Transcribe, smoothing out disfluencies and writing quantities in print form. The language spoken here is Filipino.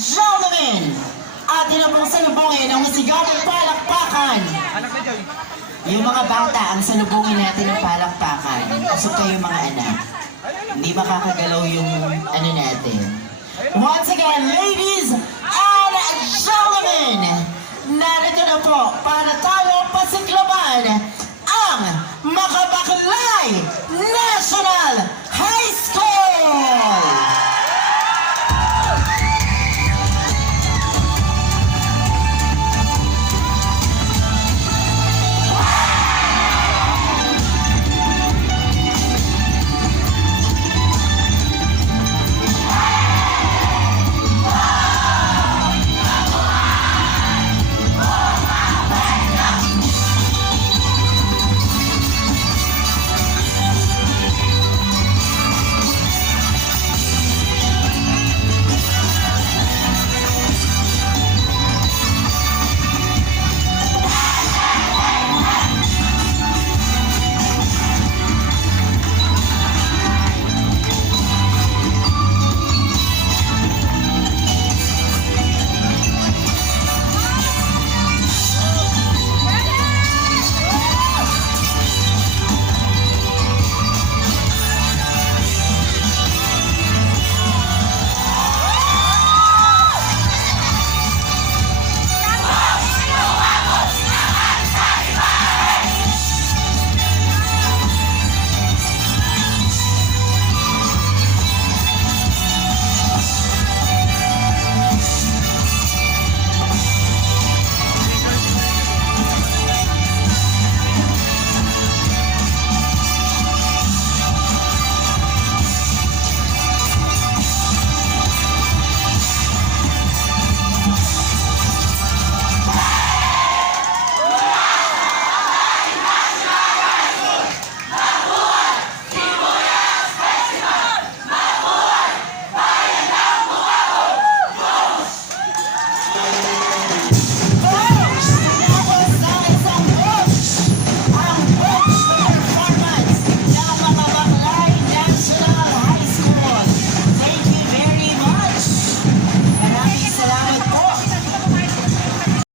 gentlemen, atin na pong salubungin ang masigamang palakpakan. Yung mga bata ang salubungin natin ng palakpakan. Pasok kayo mga anak. Hindi makakagalaw yung ano natin. Once again, ladies.